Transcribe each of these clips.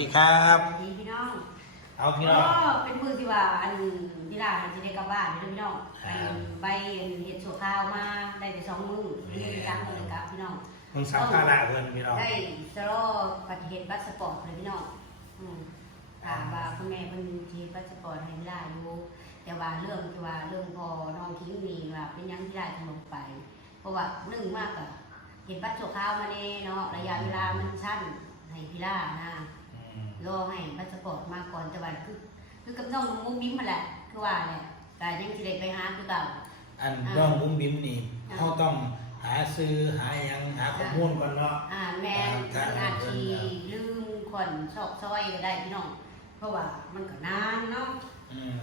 สวัสดีครับ สวัสดีพี่น้องเอาพี่น้อง ก็เป็นมือที่ว่าอันที่ลาจะได้กลับบ้านเด้อพี่น้องครับอันใบเห็ดสัวข้าวมาได้แต่สองมือไม่ได้จ้างเลยครับพี่น้องมึงสัมภาระเพื่อนพี่น้อง ได้จะรอปฏิเหตุบัตรสปอร์ตเลยพี่น้องอืมถามว่าคุณแม่เป็นทีบัตรสปอร์ตให้ลาอยู่แต่ว่าเรื่องที่ว่าเรื่องพอน้องทิ้งนี่ว่าเป็นหยังที่ลาทำลงไป เพราะว่าหนึ่งมากอะเห็นบัตรสัวข้าวมาเน่เนาะระยะเวลามันสั้นให้พี่ล่านะอืม รอให้พาสปอร์ตมาก่อนแต่ว่าคือ คือกับน้องมุ้งมิ้มมาแหละคือว่าเนี่ยแต่ยังสิได้ไปหาคือเก่า อันอ่าน้องบุ้มบิ้มนี่อ่า เขาต้องหาซื้อหาหยังหาข้อมูลก่อนเนาะ อ่าแม่อ่าอาชีลืมคนชอกซอยก็ได้พี่น้อง เพราะว่ามันก็นานเนาะ อืม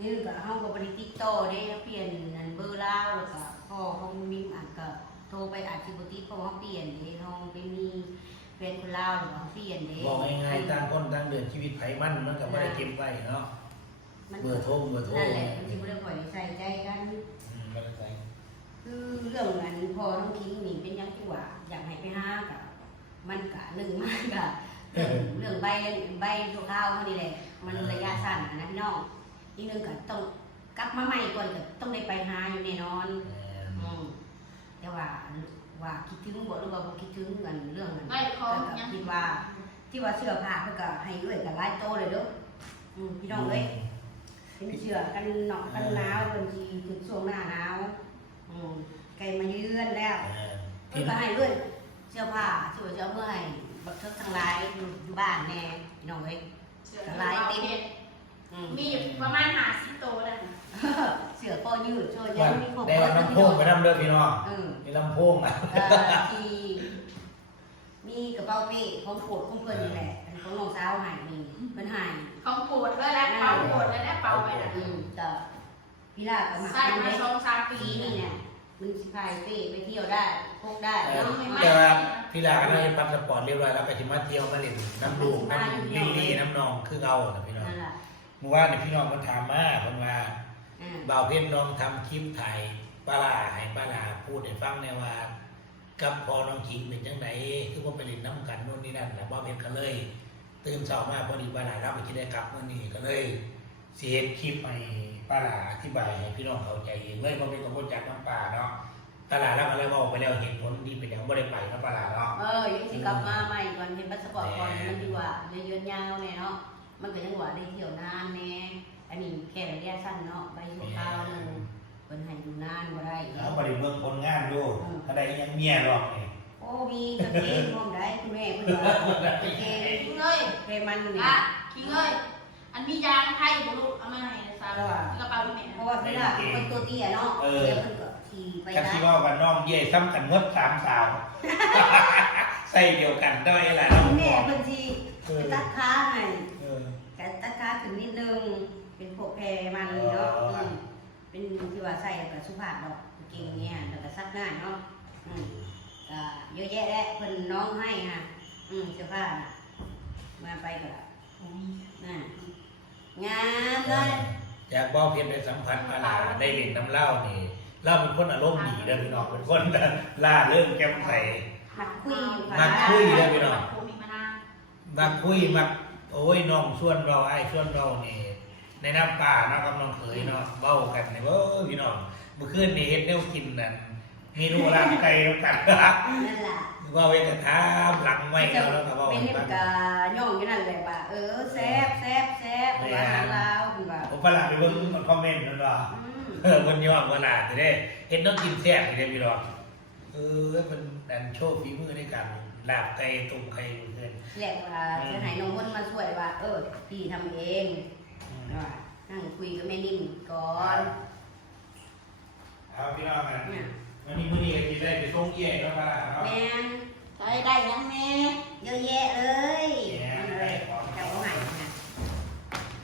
นี่ก็เฮาก็บ่ได้ติดต่อได้เปลี่ยนอันเบอร์ลาวแล้วก็พ่อของมิ้มอาจก็โทรไปอาจสิบ่ติดเพราะว่าเปลี่ยนเด้เฮาไปมี แฟนคนลาวหรือว่าเปลี่ยนเด้บอกง่ายๆต่างคนต่างเดือนชีวิตไผมันมันก็ไม่ได้เก็บไว้เนาะมันเบอร์โทรเบอร์โทรนั่นแหละมันสิบ่ได้ค่อยได้ใส่ใจกัน อืมไม่ได้ใส่คือเรื่องนั้นพอน้องคิงนี่เป็นอยังที่ว่าอยากให้ไปห้ากับมันกะหนึ่งมากกะเรื่องเรื่องใบใบตัวข้าวเขานี่แหละ มันระยะสั้นอะนะพี่น้องอีกหนึ่งก็ต้องกลับมาใหม่ก่อนก็ต้องได้ไปหาอยู่แน่นอนแม่นอืมแต่ว่า ว่าคิดถึงบ่หรือว่าบ่คิดถึงกันเรื่องนั้นไม่ของก็ยัง คิดว่า ที่ว่าเสื้อผ้าเพิ่นก็ให้เอ้อยกับลายโตเลยเด้ออืมพี่น้องเอ้ยเป็นเชือกกันหนอกกันหนาวเป็นทีถึงช่วงหน้าหนาวอืมไก่มาเยือนแล้วแม่นเพื่พี่อก็ให้ด้วยเสื้อผ้าช่วยเจ้าเมื่อให้บักเทิกทั้งหลายอยู่อยู่บ้านแน่พี่น้องเอ้ย เสือลายเต็มอืมมีอยู่ประมาณหาสิบโตวเลย เสือก็ยืดช่วยว่ายังมีครบได้เอาลำโพงไปนำเด้อพี่น้องเออมีลำโพงอะเอ่อที่มีกระเป๋าเป้ของโปรดของเพิ่นนี่แหละอันของน้องสาวใหายนี่เพิ่นใหายของปวดเลยแหละเป่าปวดเลยแหละเป่าไปนะอืมแต่พี่ลาก็มาใส่มาเด้สองสามปีปีนี่นี่เนี่ยมันสิพายเป้ไปเที่ยวได้พกได้เออเนาะไม่มาแต่ว่าพี่ลาก็ได้พาสปอร์ตเรียบร้อยแล้วก็สิมาเที่ยวมาเล่นน้ำลูกน้ำลิลลี่น้ำนองคือเอาน่ะพี่น้องนั่นแหละเมื่อวานนี่พี่น้องมันถามมาเพิ่นว่าอ่า บ่าวเพชรลองทำคลิปถ่ายปลาร้าให้ปลาร้าพูดให้ฟังแนวว่า กับพอน้องขิงเป็นจังไดคือว่าไปเล่นน้ำกันนู่นนี่นั่นแหละบ่าวเพชรก็เลย ตื่นเช้ามาพอดีปลาร้ารับไปที่ได้กลับมื้อนี้ก็เลยสิเฮ็ดคลิปให้ปลาร้าอธิบายให้พี่น้องเข้าใจเองเลยบ่เป็นกับบ่จักน้ำปลาเนาะปลาร้าเราก็เลยบอกไปแล้วเหตุผลที่เป็นหยังบ่ได้ไปเนาะปลาร้าเนาะเออยังสิกลับมาใหม่ก่อนเป็นพาสปอร์ตก่อนมันดีกว่าเลยยืนยาวเนี่ยเนาะมันก็ยังว่าได้เที่ยวนานแน่ เอาบ่ได้เบิ่งผลงานดูถ้าได้ยังเมียหรอกนี่โอ้มีกางเกงพร้อมได้คุณแม่เพิ่นว่ากางเกงคิงเลยเพมันนี่อะคิงเลย อันมียางไทยบุรุษเอามาให้ซาร่ากระเป๋าแม่เพราะว่าเวลาเพิ่นตัวเตี้ยเนาะเดี๋ยวเพิ่นก็ขี่ไปกันได้ที่ว่ากันน้องเย่ซ้ำกันงดสามสาวใส่เดียวกันได้แหละน้องแม่บอกเพิ่นสิเออตัดขาให้เออแต่ตัดขาถึงนิดนึงเป็นพวกแพรมันเนาะอ๋ออืมเป็นที่ว่าใส่กับสุภาพดอกกางเกงเนี่ยแล้วก็ซักง่ายเนาะอืมก็เยอะแยะแหละเพิ่นน้องให้ค่ะ อืมเสื้อผ้าน่ะมาไปก็น่ะงามเลย จากบ่อเพชรได้สัมผัสมาลาได้เล่นน้ำเหล้านี่เล่าเป็นคนอารมณ์ดีเลยพี่น้องเป็นคนล่าเริ่มแก้มใส มักคุยอยู่มัค่ะกคุยเลยพี่น้องผมมีมานานมาคุยมาโอ้ยน้องชวนเราไอ้ชวนเรานี่ในน้ำป่าเนาะกับน้องเขยเนาะเบ้ากันนี่เว้อพี่น้องเมื่อคืนนี่เฮ็ดแนวกินนั่นเมนูลาบไก่แล้วกันนั่นล่ะว่าเวทถามหลังไม่เอาแล้วก็เว้าเป็นให้นี่ฟัมันงก็ย่องอยู่นั่นแหละป่ะเออแซ่บแซ่บแซ่บอาหารลาวคือว่าผมฝรั่งไปเบิ่งมันคอมเมนต์นั่นว่าอืมเออมันยอมเวลาจะได้เห็นน้องกินแซ่บอยู่ได้พี่รองเออมันดันโชว์ฝีมือในการลาบไก่ต้มไข่เพื่อนเรียกว่าจะให้น้องมนต์มาช่วยว่า เออพี่ทำเองว่านั่งคุยกับแม่นิ่มก่อน เอาพี่น้องกันเนี่ยวันนี้มื้อนี้ก็สิได้ไปส่งเย่แล้วค่ะเนาะแม่นใช้ได้ยังแม่เยอะแยะเลยมันเลยแต่ว่าหายนะ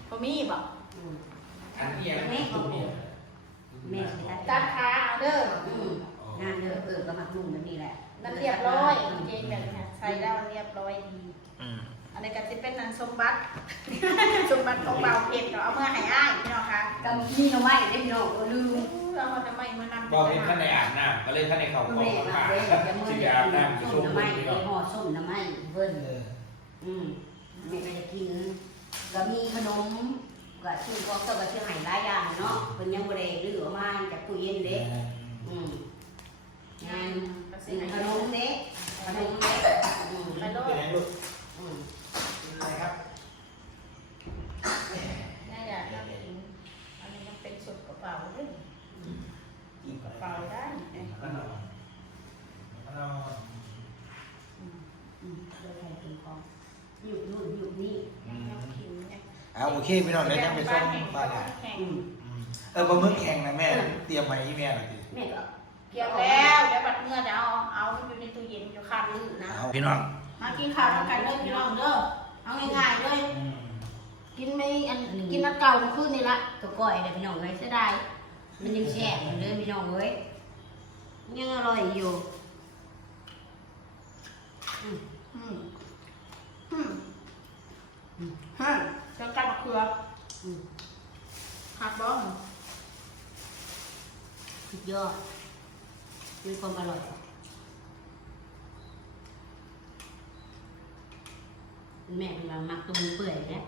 ผมมีบอกอืมอันนี้ยังไม่ถูกเนี่ยแม่สิตัตัดดขาเอาเด้ออืมงานเด้อเออก็มาลุ่มแบบนี้แหละมันเรียบร้อยเกงแบบนี้ใส่แล้วเรียบร้อยดีอืมอันนี้ก็จะเป็นนันสมบัติ สมบัติของเบาเพชรเราเอาเมื่อให้อ้ายพี่น้องคะก็มีหน่อไม้ได้พี่น้องก็ลืม เอาทำไมมานำบอกเป็นท่านในอาบน้ำก็เลยท่านในเขาคุณขอแม่ามาเด้อจะมืสิอไปอาบน้ำไปส้มน่อเพื่ไม้ไอ้ห่อส้มน่อไม้เพิ่นเอออืมแม่ก็จะกินก็มีขนมก็ชื่อพวกเจ้าก็ชื่อไห้หลายอย่างเนาะเพิ่นยังบ่ได้รื้อออกมาจากตู้เย็นเด้อืมงานขนมมเด้ขนมเด้อืม ไปโล ไป ด ไหนลูก อืม ไปครับ น่าอยากทำกินอันนี้มันเป็นสุดกระเป๋าเด้อ กิน กระเป๋าได้เอ้ย ก็นอนก็นอน อืมอืมเดี๋ยวใครกินของอยู่นู่นอยู่นี่ น้ำขิง เนี่ยเอาโอเคพี่น้องเดี๋ยวจะไปส่งปลาไหลแข็งอืมเออปลาหมึกแข็งนะแม่ เตรียมไว้ให้แม่หน่อยดิแม่ก็เกี่ยวแล้วเดี๋ยวบัดเมื่อจะเอาเอาอยู่ในตู้เย็นอยู่ข้างนึงนะ เอาพี่น้องมากินข้าวทำกันเด้อพี่น้องเด้อเอาง่ายๆเลย อืมกินไม่อันกินอันเก่าขึ้นนี่ละตัวก้อยเลยพี่น้องเอ้ยเสียดายมันยังแช่บอยู่เลยพี่น้องเอ้ยยังอร่อยอยู่อืมอืมอืมอืมฮะ จะกัดมะเขืออืมหักบ้องสุดยอดมีความอร่อยแม่เป็นว่ามักตัวมันเปื่อยนะ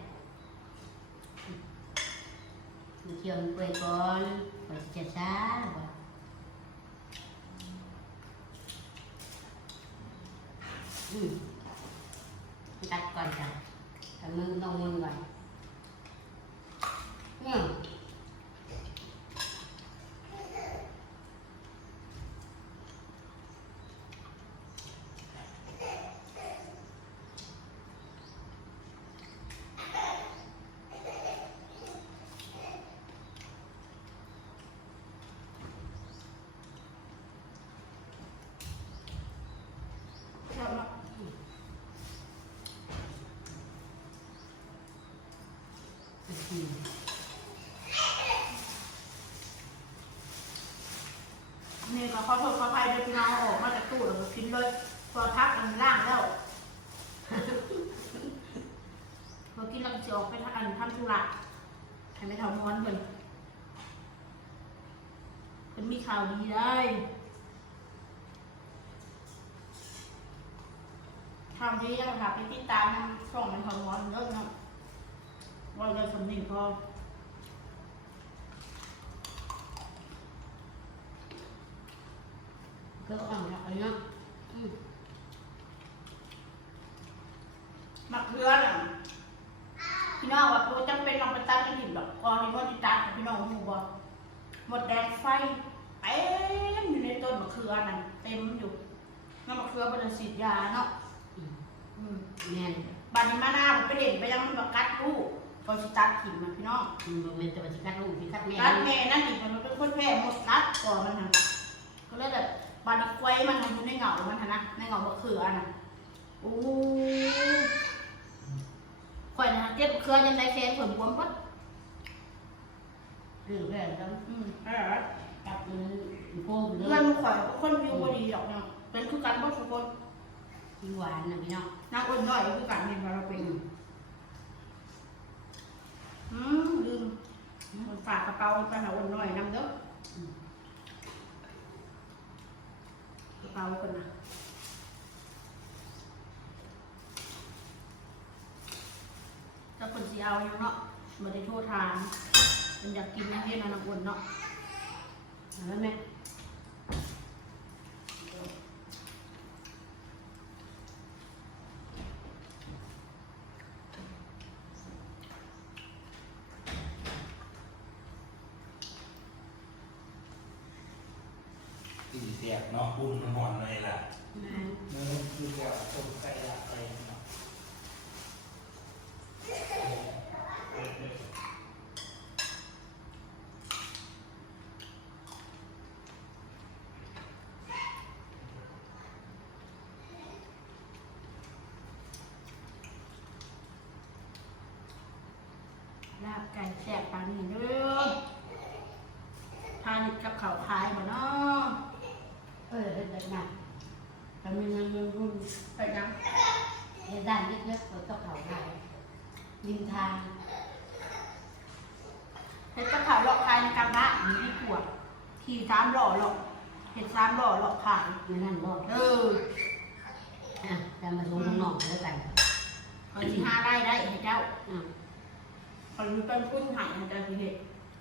มันเคี่ยวมันเปื่อยก่อนก่อนจะช้าก่อนอืมตัดก่อนจ้ะแต่มือต้องมือก่อนอืม ชอบมาก อืม นี่ก็ขอโทษขออภัยด้วยพี่น้องเอาออกมาจากตู้แล้วก็กินเลยพอพักอันล่างแล้ว พอกินแล้วก็จะออกไปทำอันทำธุระให้ไม่ทำม้อนเพิ่นเพิ่นมีข่าวดีได้ข่าวดีแล้วค่ะไปติดตามนำช่องมันทำม้อนเยอะนะว่าเลยสำนึกพอก็อ่อนแล้วอันเนาะอืม มะเขือน่ะพี่น้องว่าโปจำเป็นลองไปตัดไม่ถิ่นหรอกก่อนที่ว่าที่ตัดน่ะพี่น้องหูบ่ หมดแดงไฟเต็มอยู่ในต้นมะเขือนั่นเต็มอยู่น้ำมะเขือเป็นสีดยาเนาะอืมอืมแม่นบัดนี้มาหน้าผมไปเห็นไปยังมันมากัดลูกพอสิตัดถิ่นมันพี่น้องอืมบ่แม่นแต่ว่าสิกัดลูกสิกัดแม่กัดแม่นั่นอีกมันเป็นคนแพ้หมดนัดก่อนมันน่ะก็เลยแบบบัดนี้ไฟมันอยู่ในเหงามันหั่นนะในเหงามะเขือน่ะโอ้ข่อยนะเจ็บมะเขือยังได้แค่ผลบวมป ดเรื่องแรกแล้วอืมอะไรวะกัดมันโค้งเลเพื่อยนข่อยคนวิวบดีดอกเนาะเป็นคือกันบ่ทุกคนที่หวานนะพี่น้องนางอ้นน้อยคือกันเห็นว่าเราเป็นอืมอืมลืมมันฝากกระเป๋าไปหาอ้นน้อยนำเด้ออืมกระเป๋าคนน่ะถ้าคนสิเอาอยู่เนาะบ่ได้โทษทาน มันอยากกินนะเฮ็ดนางอ้นเนาะเอาไว้แม่ตีเสียบเนาะอุ่นหอนเลยล่ะ แม่ มือคือแก้วต้มไก่ละไปเนาะ ลาบ ไก่แซ่บปานนี้เด้อทานกับข้าวขายบ่เนาะเออเฮ็ดได้นะทำยังไงมันรุ่นไปยังเฮ็ดด้านเล็กๆก็ต้องเขาขายริมทางเฮ็ดกับข้าวหลอกขายในกลางบ้านมีที่ขวดขี่สามหล่อหลอกเฮ็ดสามหล่อหลอกขายนั่นนั่นบ่เอออะจะมาส่งน้องๆแล้วกันคอยสิหาได้ได้ให้เจ้าอะ คนรู้ต้นทุนใหายมันจะสิเห็ด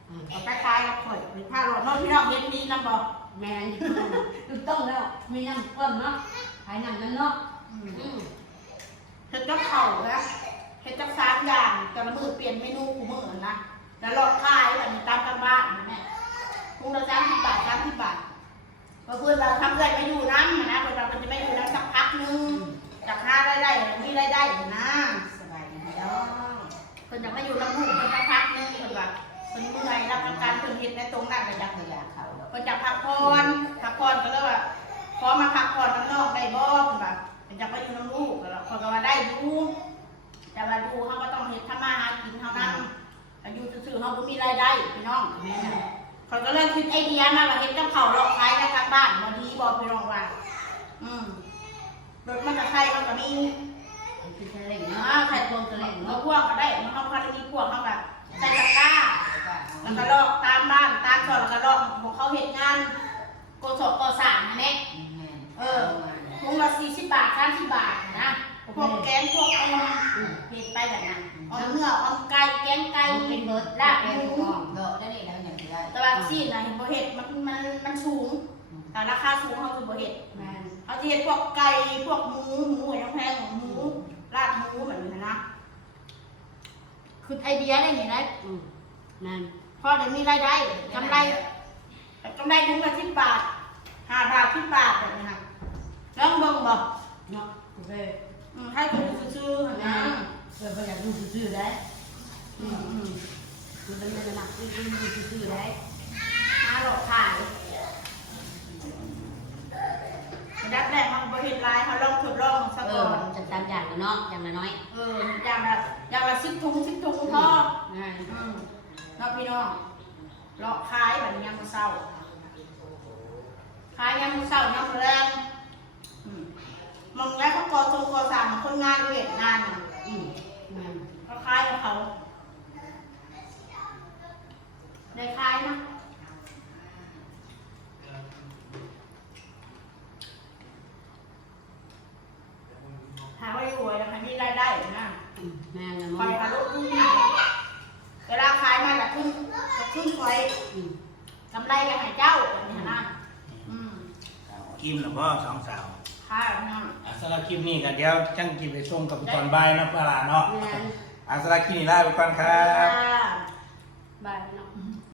อืมเอาไปขายกับข่อยหรือผ้าหลอดน้องพี่น้องเย็นดีนะบอกแม่นถูกต้องแล้ว มีน้ำก้นเนาะขายน้ำนั้นเนาะอืมอืมเห็ดกับเข่านะเห็ดกับสามอย่างแต่ละมือเปลี่ยนเมนูกูมือนะแล้วหลอดขายแบบนี้ตามกันบ้านนะแม่คุงละสามสิบบาทสามสิบบาทก็เพื่อนเราทำเรื่อยไปอยู่น้ำนะคนเรา น้องแม่เพิ่นก็เลยคิดไอเดียมาว่าเฮ็ดกับข้าวรอขายนกลางบ้านบ่ดีบ่พี่น้องว่า อืมรถมันก็ใช้มันก็มีมันคือทะเลเนาะอ่าใส่ใส่ตรงเลเอาเนาะพวกก็ได้มันเข้าพันมีพวกเข้าแบบใส่ตะกร้าแล้วก็ลอกตามบ้านตามซอยแล้วก็ลอกของเขาเห็นงานโกศก่อสางนะแม่เออถุงละสี่สิบบาทสามสิบบาทนะ พวกแกงพวกอมเห็ดไปแบบนั้นอมเนื้ออมไก่แกงไก่เป็นเบิร์ดลาบเป็หนมูกองเดาะได้เลยแล้วอย่างที่ได้แต่ว่าซีนนะเห็นบ่เห็ดมันมันมันสูงแต่ราคาสูงเขาคือบ่เห็ดแม่นเขาจะเห็ดพวกไก่พวกหมูหมูอย่างแพงหมูลาดหมูแบบนี้นะคือไอเดียได้ยังไงอืมนั่นพอเดี๋ยวมีรายได้กำไรกำไรถุงละสิบบาทห้าบาทสิบบาทแบบนี้ค่ะแล้วเบิ่งบอกเนาะโอเค ให้คนซื้อๆนะเออบ่อยากดูซื่อๆได้อืมอืมมันเป็นมันหนักดูซื่อๆได้หาหลอกขายดับแรกมันบริเวณลายเขาลองทดลองซะเอก่ออน จะตามอย่างละเนาะอย่างละน้อยเอออย่างละอย่างละสิบถุงสิบถุงพอนั่นอืมเนาะพี่น้องเลาะขายแบบนี้ยามมื้อเช้าขายยามมื้อเช้ายามมื้อแรงอืม มองแล้วเขาก่อทรงก่อสร้างคนงานเวทงานอืมนั่นเขาขายกับเขาได้ายนะหาว่าอยู่รวยแล้วใครมีรายได้นะอืมแม่นะคอยหาลูกขึ้นาเวลาขายมาแบบขึ้นจะขึ้นคอยกำไรก็ให้เจ้าแบบนี้นะอืมกิมหรือพ่อสองสาว ค่ะนะอะสำหรับคลิปนี้กันเดี๋ยวจังกินไปส่งกับตอนบ่ายนะปลาร้าเนาะแม่นอะสำหรับคลิปนี้ลาไปก่อนครับค่ะ